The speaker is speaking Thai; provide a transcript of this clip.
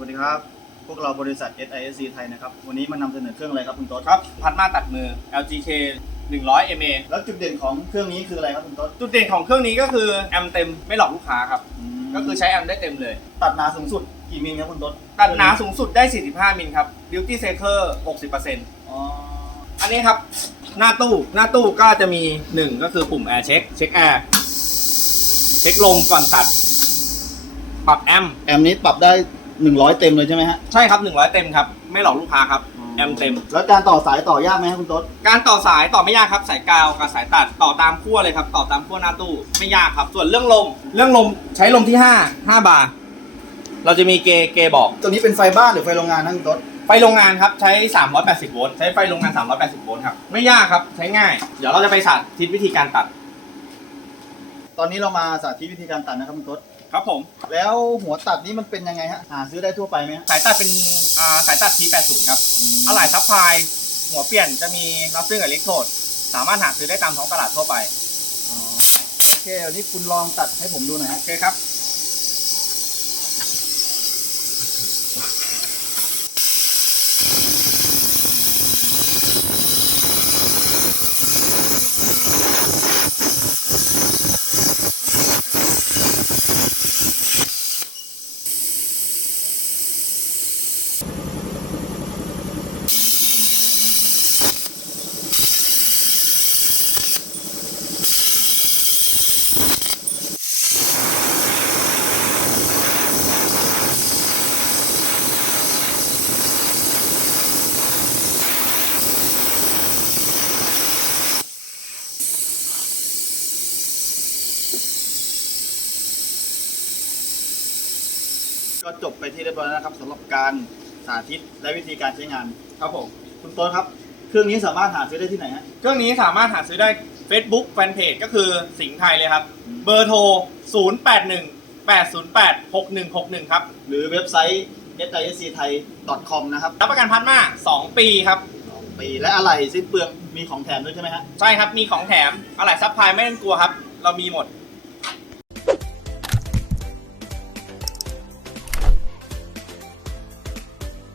วัสดีครับ พวกเราบริษัท SISC ไทยนะครับ วันนี้มานำเสนอเครื่องอะไรครับคุณโต๊ดครับพัดมาตัดมือ LGK 100 MA แล้วจุดเด่นของเครื่องนี้คืออะไรครับคุณโต๊ดจุดเด่นของเครื่องนี้ก็คือแอมเต็มไม่หลอกลูกค้าครับมก็คือใช้แอมได้เต็มเลย ตัดหนาสูงสุดกี่มิลครับคุณโต๊ดตัดหนาสูงสุดได้ 45 มิลครับ Beauty Seeker 60%อ๋ออันนี้ครับหน้าตู้หน้าตู้ก็จะมี 1 ก็คือปุ่ม Air Check เช็คแอร์เช็คลมก่อนตัด ปรับแอมแอมนี้ปรับได้ 100เต็มเลยใช่ไหมฮะ ใช่ครับ 100 เต็มครับ ไม่หลอกลูกค้าครับ แอมเต็ม แล้วการต่อสายต่อยากไหมครับคุณโต๊ดการต่อสายต่อไม่ยากครับ สายกาวกับสายตัดต่อตามขั้วเลยครับ ต่อตามขั้วหน้าตู้ไม่ยากครับ ส่วนเรื่องลม เรื่องลมใช้ลมที่ 5 5 บาร์ เราจะมีเกเกบอก ตัวนี้เป็นไฟบ้านหรือไฟโรงงานนะคุณโต๊ดไฟโรงงานครับ ใช้ 380 โวลต์ใช้ไฟโรงงาน 380 โวลต์ครับ ไม่ยากครับ ใช้ง่าย เดี๋ยวเราจะไปสาธิตวิธีการตัด ตอนนี้เรามาสาธิตวิธีการตัดนะครับคุณโต๊ดครับผม แล้วหัวตัดนี้มันเป็นยังไงฮะหาซื้อได้ทั่วไปไหมฮะสายตัดเป็นอ่าสายตัด T80 ครับอะไหล่ซับพลาย หัวเปลี่ยนจะมีน็อตซึ่งกับลิโคดสามารถหาซื้อได้ตามท้องตลาดทั่วไปอ๋อโอเควันนี้คุณลองตัดให้ผมดูหน่อยฮะ โอเคครับ ก็จบไปที่เรียบร้อยแล้วนะครับสำหรับการสาธิตและวิธีการใช้งาน ครับผม คุณโต๊ดครับ เครื่องนี้สามารถหาซื้อได้ที่ไหนฮะ เครื่องนี้สามารถหาซื้อได้ Facebook Fanpage ก็คือสิงห์ไทยเลยครับ อืม เบอร์โทร 081 808 6161 ครับ หรือเว็บไซต์ siscthai.com นะครับรับประกันพัดมา 2 ปีครับ สองปีและอะไรสิ้นเปลืองมีของแถมด้วยใช่ไหมฮะ ใช่ครับ มีของแถม อะไรซัพพลายไม่ต้องกลัวครับ เรามีหมด